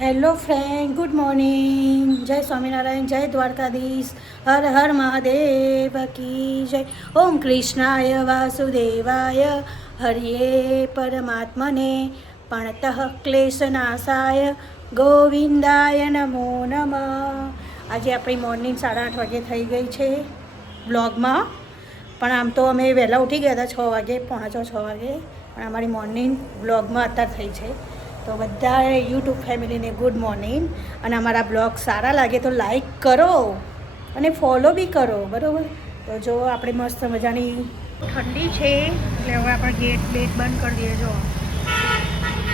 Hello friend, good morning. જય સ્વામિનારાયણ, જય દ્વારકાધીશ, હર હર મહાદેવ કી જય. ઓમ કૃષ્ણાય વાસુદેવાય હરિયે પરમાત્મને પ્રણતઃ ક્લેશનાશાય ગોવિંદાય નમો નમઃ. આજે આપણી મોર્નિંગ 8:30 વાગે થઈ ગઈ છે બ્લોગમાં. પણ આમ તો અમે વહેલા ઉઠી ગયા હતા 6 વાગે, 5:45 વાગે, પણ અમારી મોર્નિંગ બ્લોગમાં અત્યારે થઈ છે. તો બધા યુટ્યુબ ફેમિલીને ગુડ મોર્નિંગ. અને અમારા બ્લોગ સારા લાગે તો લાઈક કરો અને ફોલો બી કરો, બરાબર? તો જો આપણે મસ્ત મજાની ઠંડી છે એટલે હવે આપણે ગેટ બંધ કરી દઈએ. જો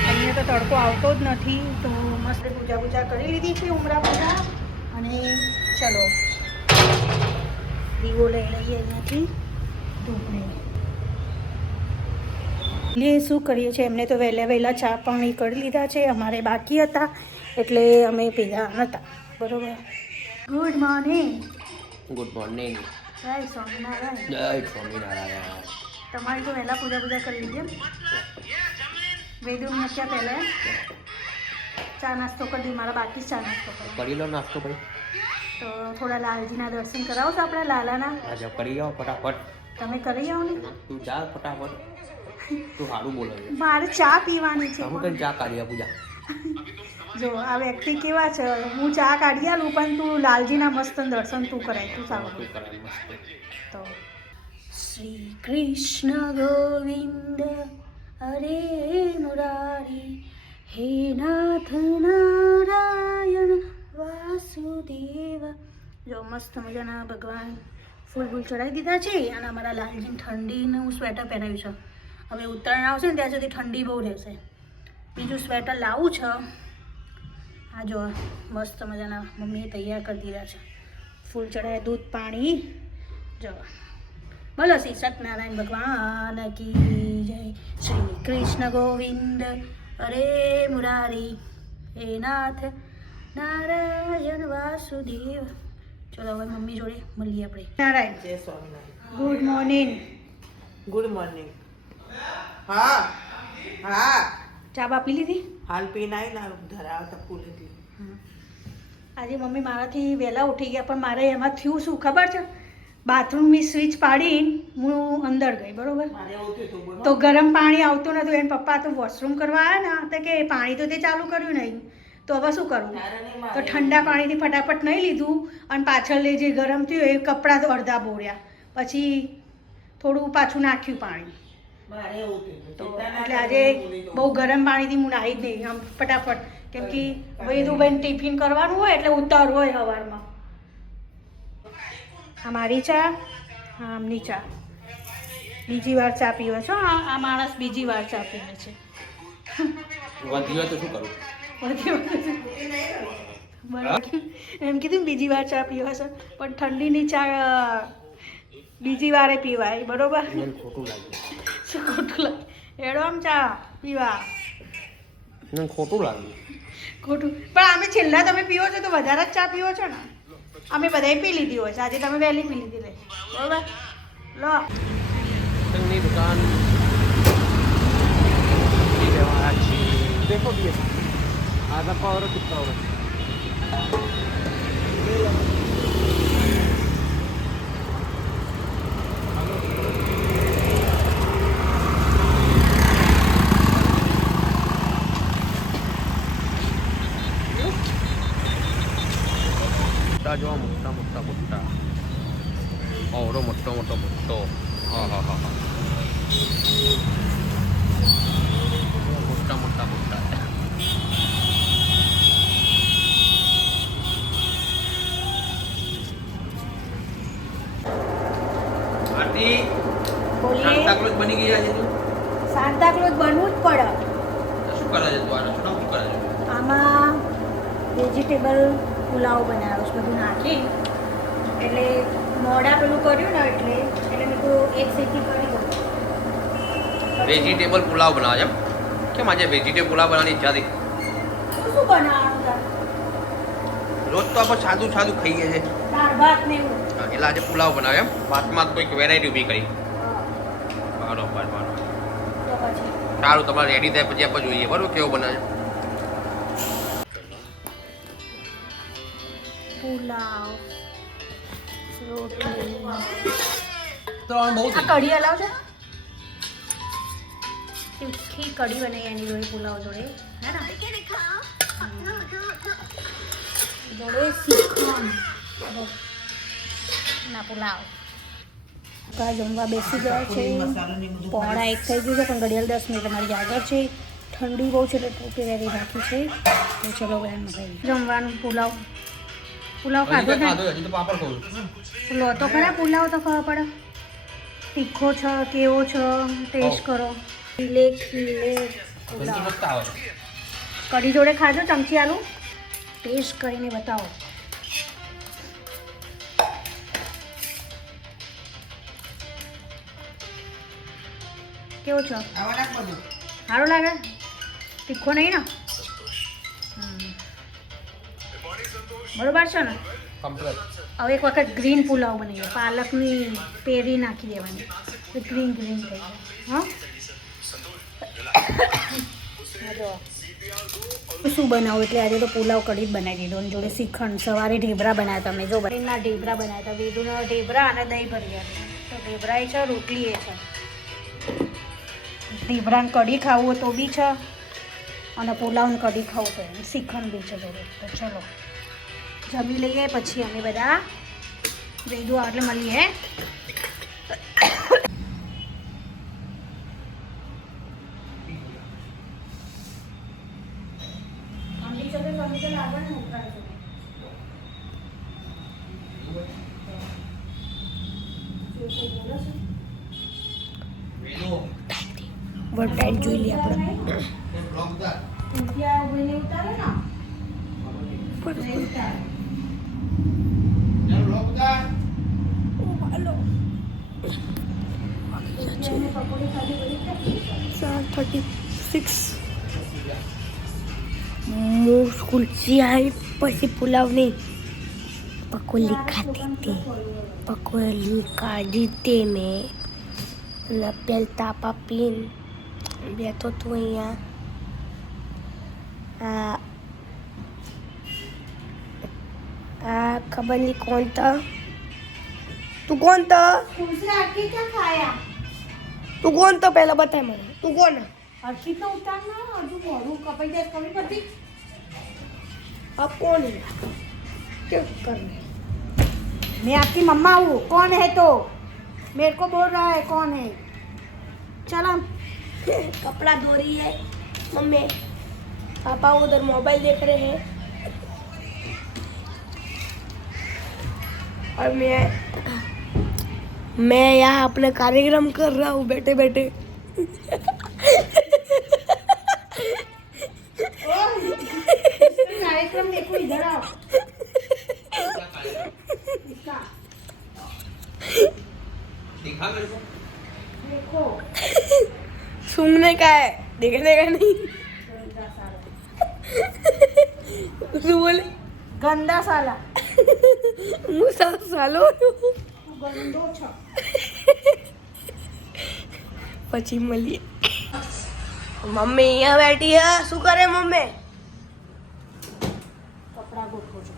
અહીંયા તો તડકો આવતો જ નથી, તો મસ્ત પૂજા કરી લીધી છે, ઉમરા પૂજા. અને ચલો દીવો લઈ લઈએ અહીંયાથી, ધૂપને. એટલે શું કરીએ છીએ, એમને તો વહેલા ચા પાણી કરી લીધા છે, અમારે બાકી હતા એટલે અમે પીધા નહોતા, બરાબર? Good morning. Good morning. જય સ્વામિનારાયણ. જય સ્વામિનારાયણ. તમારી તો વહેલા પૂજા કરી લીધી એમ? વેદુ મૂક્યા પહેલાં ચા નાસ્તો કરી દીધી, મારા બાકી ચા નાસ્તો કરી લો નાસ્તો ભાઈ. તો થોડા લાલજીના દર્શન કરાવો છો આપણા લાલાના. આજે કરી આવો ફટાફટ. તમે કરી આવો ને. તું જા ફટાફટ, તું સારું બોલે છે. મારે ચા પીવાની છે. હું કઈ ચા કાઢી પૂજા. જો આ વ્યક્તિ કેવા છે, હું ચા કાઢી આલું પણ તું લાલજીના મસ્ત દર્શન તું કરાય, તું સારું કરાય મસ્ત. તો શ્રી કૃષ્ણ ગોવિંદ હરે મુરારી, હે નાથ નારાયણ વાસુદેવ. જો મસ્ત મજાના ભગવાન ફૂલ ચડાવી દીધા છે. અને અમારા લાલજી ઠંડીનું સ્વેટર પહેરાવ્યું છે. હવે ઉત્તરાયણ આવશે ને ત્યાં સુધી ઠંડી બહુ રહેશે. બીજું સ્વેટર લાવું છે. આ જો મસ્ત મજાના મમ્મીએ તૈયાર કરી દીધા છે. ફૂલ ચડાવે, દૂધ પાણી. જો બોલો શ્રી સત્યનારાયણ ભગવાન કી જય. શ્રી કૃષ્ણ ગોવિંદ હરે મુરારી, હે નાથ નારાયણ વાસુદેવ. ચલો હવે મમ્મી જોડે મળીએ આપણે. નારાયણ. જય Swaminarayan. Good morning. Good morning. હા હા, ચા બા પી લીધી? હાલ પીને આવી ને ધરાવતા ફૂલ હતી. આજે મમ્મી મારાથી વહેલા ઉઠી ગયા, પણ મારે એમાં થયું શું ખબર છે? બાથરૂમની સ્વિચ પાડીને હું અંદર ગઈ, બરાબર? મારે એવું થયું હતું, બોલો. તો ગરમ પાણી આવતું નહોતું. એને પપ્પા તો વોશરૂમ કરવા આવ્યા ને, તો કે પાણી તો તે ચાલુ કર્યું નહીં, તો હવે શું કરવું? તો ઠંડા પાણીથી ફટાફટ નહીં લીધું, અને પાછળ જે ગરમ થયું એ કપડાં તો અડધા બોળ્યા, પછી થોડું પાછું નાખ્યું પાણી. મારે એવું થયું હતું. તો એટલે આજે બહુ ગરમ પાણીથી હું નાહી જ નહીં, આમ ફટાફટ. કેમ કે વૈદુબેન ટિફિન કરવાનું હોય એટલે ઉતાર હોય સવારમાં. આ મારી ચા, આ આમની ચા. બીજી વાર ચા પીવે છો. આ માણસ બીજી વાર ચા પીવે છે. વધી હોય તો શું કરું? બરાબર, એમ કીધું બીજી વાર ચા પીવે છે, પણ ઠંડીની ચા બીજી વારે પીવાય, બરોબર? મને ખોટું લાગ્યું. શું ખોટું લાગે? એડો આમ ચા પીવા મને ખોટું લાગ્યું. ખોટું પણ અમે છેલ્લા તમે પીવો છો તો વધારે જ ચા પીવો છો ને. અમે બધાએ પી લીધી હોય છે, આજે તમે વહેલી પી લીધી લે, બરોબર? લો ની દુકાન देखो भैया आधा पावर कितना हो जो मोटा मोटा मोटा और मोटो मोटो मोटो हाँ हाँ हाँ हाँ मोटा मोटा मोटा आरती બોલીએ. सांता क्लॉज बनी गई आज तू સાન્તા ક્લોઝ બનવું જ પડે. શું કરે છે તું આને શું કરે છે આમાં વેજીટેબલ પુલાવ બનાવ્યો છે, બધું નાખી. એટલે મોડા પેલું કર્યું ને એટલે મેં તો એક સીટી કરી દઉં. વેજીટેબલ પુલાવ બનાવે છે કેમ આજે વેજીટેબલ પુલાવ બનાવવાની ઈચ્છા હતી તો શું બનાવવાનું તાર? રોજ તો આપણે સાદું સાદું ખાઈએ છીએ દાળ ભાત ને એવું. એટલે આજે પુલાવ બનાવે એમ ભાતમાં કોઈક વેરાયટી ઊભી કરી હા. બરોબર બરોબર તો પછી સારું તમારે રેડી થાય પછી આપણે જોઈએ બરોબર કેવું બનાવે પુલાવ, રોટલી. ત્રણ બહુ આ કઢી હલાવજો. તીખી કઢી બનાવી એની જોડે પુલાવ જોડે, હે ને? જોડે શીખણ ના પુલાવ. જમવા બેસી ગયા છે. પોણા 1 થઈ ગયું છે પણ ઘડિયાળ 10 મિનિટ અમારી આગળ છે. ઠંડી બહુ છે એટલે ટોપી વેરી રાખી છે. તો ચલો બેન જમવાનું પુલાવ ખાધો ને? હજી તો પાપડ ખાઉં છું. લો તો ખરા પુલાવ તો ખબર પડે તીખો છે કેવો છે, ટેસ્ટ કરો. ખીલે પુલાવ મસ્ત આવે છે. કઢી જોડે ખાજો, ચમચી આલું ટેસ્ટ કરીને બતાવો. કેવો છે? સારો લાગે? તીખો નહીં ને? બરોબર છે ને? કમ્પ્લીટ. હવે એક વખત ગ્રીન પુલાવ બનાવીએ. પાલકની પેરી નાખી દેવાની, ગ્રીન થઈ જાય. હા, શું બનાવું એટલે આજે તો પુલાવ કઢી જ બનાવી દીધો અને જોડે શ્રીખંડ. સવારે ઢેબરા બનાવ્યા તમે જો, બહેનના ઢેબરા બનાવ્યા હતા. વેદુના ઢેબરા અને દહીં ભરીયા. તો ઢેબરા છે, રોટલી એ છે. ઢેબરાને કઢી ખાવું હોય તો બી છે અને પુલાવને કઢી ખાવું તો શ્રીખંડ બી છે જોડે. તો ચલો જમી લઈએ પછી અમે બધા વેદુ એટલે મળીએ. ટાઈટ જોઈ લઈએ આપણે. હું સ્કૂલથી આવી પછી પુલાવની પકોડી ખાતી હતી. પકોડી કાઢી તે મેં અને પેલતા પાપીને બેઠો તું અહીંયા. આ ખબર નહીં કોણ था. તું કોણ था? તું કોણ था પહેલા બતાય મને. તું કોણ? હર્ષિત નો ઉતાર ના હજુ મોડું કપાઈ જાય ખબર પડતી. आप कौन है? क्या करने? मैं आपकी मम्मा हूँ. कौन है तो? मेरे को बोल रहा है कौन है. चलो कपड़ा धो रही है मम्मी. पापा उधर मोबाइल देख रहे हैं और मैं यहाँ अपने कार्यक्रम कर रहा हूँ बैठे बैठे. कार्यक्रम देखो, इधर आओ. दिखा मेरे को. देखो सुनने का है, देखने का नहीं. શું બોલે? ગંદા સાલા. હું સાલો ગંદો છો. પછી મળીએ. મમ્મી અહીંયા બેઠી હે. શું કરે મમ્મી? કપડા ગોઠવો છો.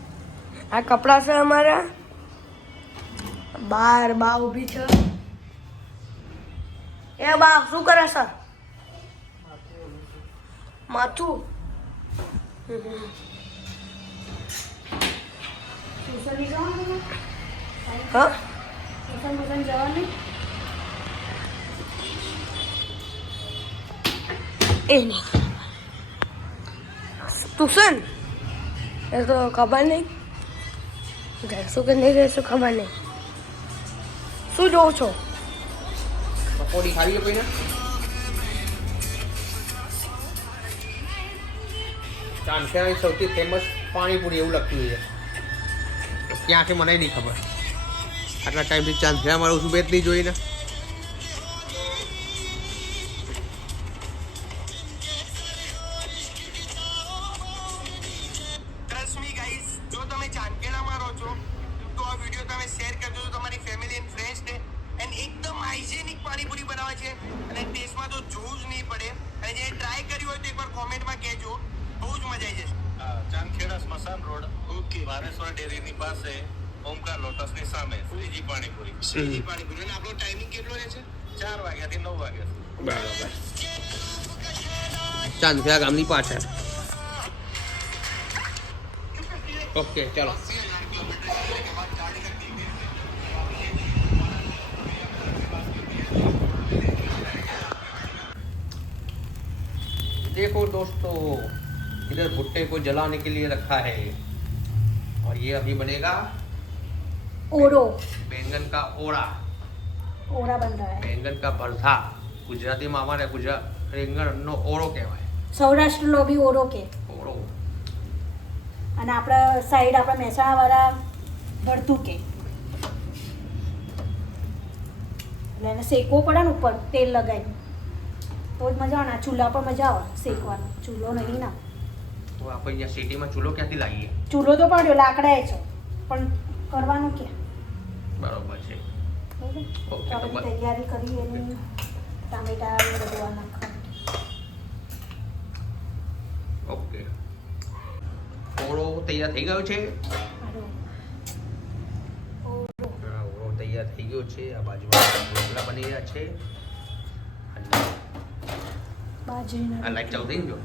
આ કપડા છે અમારા. બાર બા ઊભી છે. એ બા શું કરે છે? માથું. ટ્યુશન જવાનું? હા ટ્યુશન જવાનું? એ નહીં ટ્યુશન એ તો ખબર નહીં. જઈશું કે નહીં જઈશું ખબર નહીં. શું જોઉં છો? પકોડી ખાવી છે કોઈને? ચાંદખેડાની સૌથી ફેમસ પાણીપુરી એવું લખતું છે. ક્યાં છે મને નહીં ખબર. આટલા ટાઈમથી ચાંદખેડા મારું છું, બેત નહીં જોઈને. જો તમે ચાંદખેડામાં રહો છો તો આ વિડીયો તમે શેર કરજો તમારી ફેમિલી એન્ડ ફ્રેન્ડ્સને. એન્ડ એકદમ હાઇજેનિક પાણીપુરી બનાવે છે અને ટેસ્ટમાં તો જોવું જ નહીં પડે. અને જે ટ્રાય કર્યું હોય તો એકવાર કોમેન્ટમાં કહેજો, બહુ જ મજા આવી જશે. ચાંદખેડા સ્મશાન રોડ વારેશ્વર ડેરીની પાસે ઓમકાર લોટસની સામે શ્રીજી પાણીપુરી. શ્રીજી પાણીપુરી અને આપણો ટાઈમિંગ કેટલો રહે છે? 4 વાગ્યાથી 9 વાગ્યા. બરાબર. ચાંદખેડા ગામની પાછળ. ઓકે ચાલો. देखो दोस्तों, इधर भुट्टे को जलाने के लिए रखा है और ये अभी बनेगा ઓરો बैंगन का ओड़ा, ઓરા બન રહા હે. बैंगन का भरथा. ગુજરાતીમાં અમારે રીંગણનો ઓળો કહેવાય. સૌરાષ્ટ્રનો બી ઓરો કે, ઓળો. અને આપણા સાઈડ આપણા મહેસાણાવાળા ભરતું કે. એટલે એને શેકવો પડે ને ઉપર તેલ લગાવી તો જ મજા આવે ને. આ ચૂલા પર મજા આવે શેકવાનો. ચૂલો નહીં ના, તો આપણે અહીંયા સિટીમાં ચૂલો ક્યાંથી લાવીએ? ચૂલો તો પડ્યો લાકડા છે પણ કરવાનું ક્યાં? બરોબર છે. બરાબર? તો ઓકે, તો આપણે તૈયારી કરી એની ટામેટા ને બધું આ નાખવાનું. ઓકે, ઓળો તૈયાર થઈ ગયો છે. હાલો. ઓરો. હા, ઓળો તૈયાર થઈ ગયો છે. આ બાજુમાં રોટલા બની રહ્યા છે. બાજરીના આ લાઈટ ચાલુ થઈ ગયો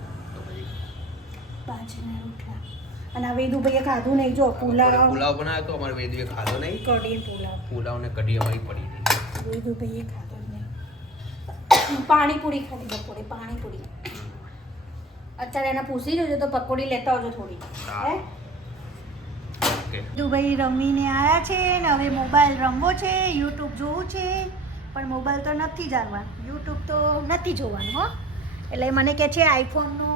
બાજરીના રોટલા. અને આ વેદુભાઈએ ખાધું નહીં. જો પુલાવ પુલાવ બનાવ્યો તો અમારે વેદુએ ખાધો નહીં. કઢી પુલાવ પુલાવ ને કઢી અમારી પડી હતી. વેદુભાઈએ ખાધું જ નહીં. પાણીપુરી ખાધી બપોરે. પાણીપુરી અત્યારે એને પૂછી જોજો તો પકોડી લેતા આવજો થોડી. હે ઓકે, વેદુભાઈ રમીને આવ્યા છે ને હવે મોબાઈલ રમવો છે, યુટ્યુબ જોવું છે. પણ મોબાઈલ તો નથી જાણવાનું, યુટ્યુબ તો નથી જોવાનું. હો એટલે મને કહે છે આઈફોનનો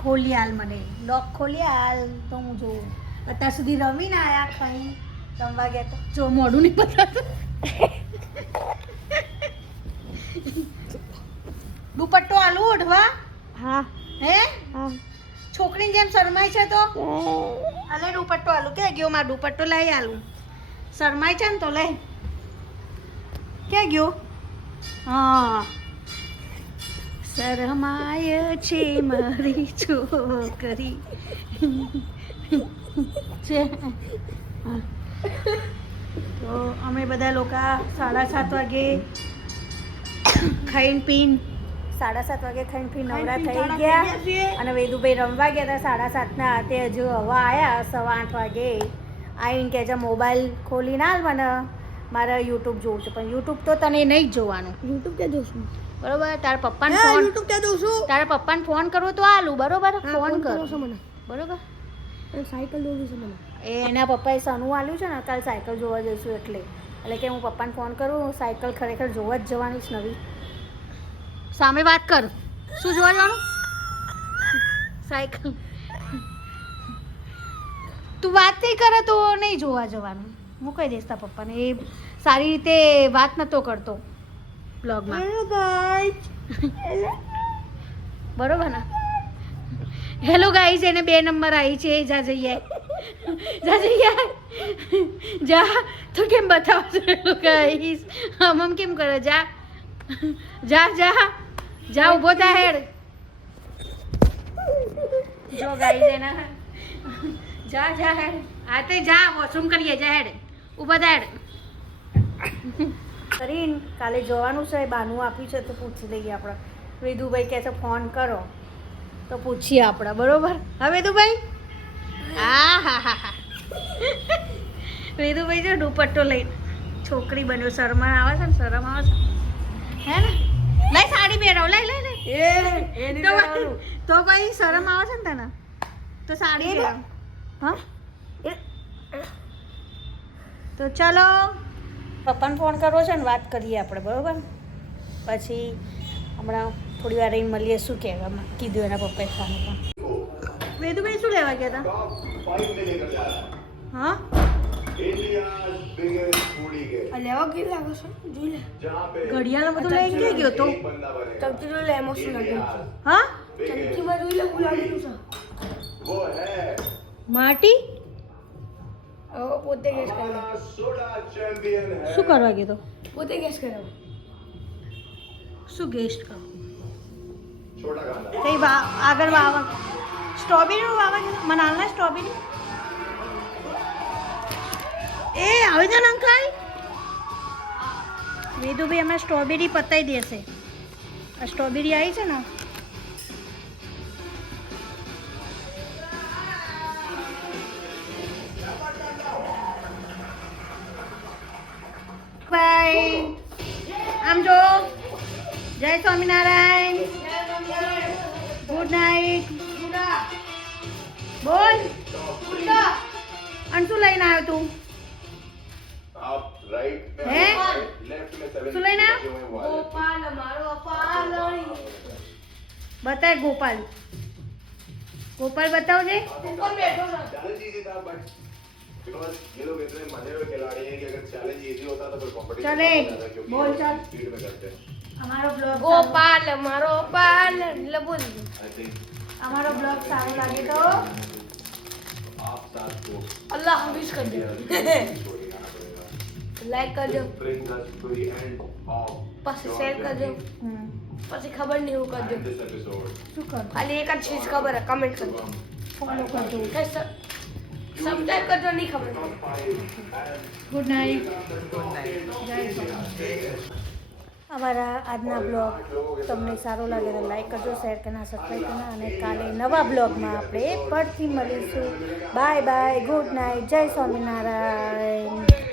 ખોલી હાલ, મને લોક ખોલી હાલ તો હું જોઉં. અત્યાર સુધી રમીને આવ્યા, ખાઈ રમવા ગયા તો જો મોઢું નહીં બતાતું. દુપટ્ટો આલુ ઓઢવા. હા હે હા છોકરીની જેમ શરમાય છે તો અલે દુપટ્ટો આલુ. કે ગયો મારો દુપટ્ટો લઈ આલું. શરમાય છે ને તો લઈ. કે ગયો? હા શરમાય છે મારી છોકરી છે. હા. તો અમે બધા લોકો 7:30 વાગે ખાઈને પીને 7:30 વાગે ખાઈને પીને નવરા થઈ ગયા. અને વેદુભાઈ રમવા ગયા હતા 7:30ના હાથે. હજુ હવા આવ્યા 8:15 વાગે. આવીને કહે છે મોબાઈલ ખોલી ના હાલ મને, મારે યુટ્યુબ જોવું છે. પણ યુટ્યુબ તો તને નહીં જ જોવાનું. યુટ્યુબ ક્યાં જોશું? બરોબર? તારા પપ્પાને ફોન, યુટ્યુબ ક્યાં જોશું? તારા પપ્પાને ફોન કરવો તો હાલું. બરોબર? ફોન કર મને બરોબર. સાયકલ જોવી છે મને. એના પપ્પાએ સનું આલ્યું છે ને, કાલે સાયકલ જોવા જઈશું એટલે કે હું પપ્પાને ફોન કરું. સાયકલ ખરેખર જોવા જ જવાની છે નવી. સામે વાત કર. શું જોવા જવાનું? સાયકલ. તું વાત નહીં કરે તો નહીં જોવા જવાનું. હું કહી દઈશ તારા પપ્પાને. એ સારી રીતે વાત નહોતો કરતો બ્લોગમાં. Hello guys. બરોબર ને? Hello guys. એને 2 નંબર આવી છે. જા જઈએ, જા જઈએ, જા. તો કેમ બતાવશો હેલો ગાઈસ? આમ કેમ કરે? જા જા જા જા, ઊભો થા હેડ. જો ગાઈસ એના જા જા હેડ. આ તે જા વોશરૂમ કરીએ. જા હેડ, ઊભા થા હેડ. કરીને કાલે જવાનું છે. બાનું આપ્યું છે તો પૂછી લઈએ આપણે. વેદુભાઈ કહે છે ફોન કરો તો પૂછીએ આપણે. બરોબર? હા વેદુભાઈ? હા હા હા હા. વેદુભાઈ જો દુપટ્ટો લઈને છોકરી બન્યો. શરમા આવે છે ને? શરમ આવે છે હે ને? લઈ સાડી પહેરાવ. લઈ લઈ લઈ. તો ભાઈ શરમ આવે છે ને તને તો સાડી પહેરાવ. હા તો ચાલો પપ્પાને ફોન કરવો છે ને, વાત કરીએ આપણે. બરોબર? પછી હમણાં થોડી વાર રહીને મળીએ. શું કહેવામાં કીધું એના પપ્પાએ ખાવાનું પણ. વેદુભાઈ શું લેવા ગયા હતા? હા લેવા કેવી લાગે છે? જોઈ લે. ઘડિયાળ બધું લઈ ક્યાં ગયો તો? ચમચી જોઈ લે. એમાં શું લાગેલું છે? હા ચમચીમાં જોઈ લે શું લાગેલું છે? માટી. હવે પોતે ગેસ કરે. શું કરવા ગયો તો? પોતે ગેસ કરે. શું ગેસ્ટ કરો? કઈ આગળ સ્ટ્રોબેરીનું વાવે છે મને હાલના સ્ટ્રોબેરી એ આવે છે ને અંકલ વેદુભાઈ અમે સ્ટ્રોબેરી પતાવી દેશે આ સ્ટ્રોબેરી આવી છે ને ભાઈ આમ જો જય સ્વામિનારાયણ ગુડ નાઇટ બોલ અને શું લઈને આવ્યો તું आप राइट में हैं? लेफ्ट में 7 શું લઈને આવ્યો? जो है वो वाले। ગોપાલ મારો પાલણી બતાય ગોપાલ ગોપાલ બતાવજે ઉપર બેઠો છે चैलेंज इजी था बट बिकॉज ये लोग इतने मजे हुए खिलाड़ी हैं कि अगर चैलेंज इजी होता तो फिर कंपटीशन चल एक, बोल चल। स्पीड में करते हैं અમારો બ્લોગ ગોપાલ મારો પાલ એટલે બોલ आई थिंक અમારો બ્લોગ સારો લાગે તો आप साथ को અલ્લાહ હાફિઝ કરજો स्टोरी आना पड़ेगा લાઈક કરજો brings us to the end of પછી શેર કરજો પછી ખબર નહીં હું કરજો this episode શું કરું ખાલી એક જ ચીજ ખબર હે કમેન્ટ કરજો ફોલો કરજો સબસ્ક્રાઇબ કરજો નહીં ખબર ગુડ નાઇટ અમારા આજના બ્લોગ તમને સારો લાગે તો લાઈક કરજો શેર કરना સબસ્ક્રાઈબ કરना અને કાલે નવા બ્લોગમાં આપણે ફરીથી મળીશું બાય બાય ગુડ નાઇટ જય સ્વામિનારાયણ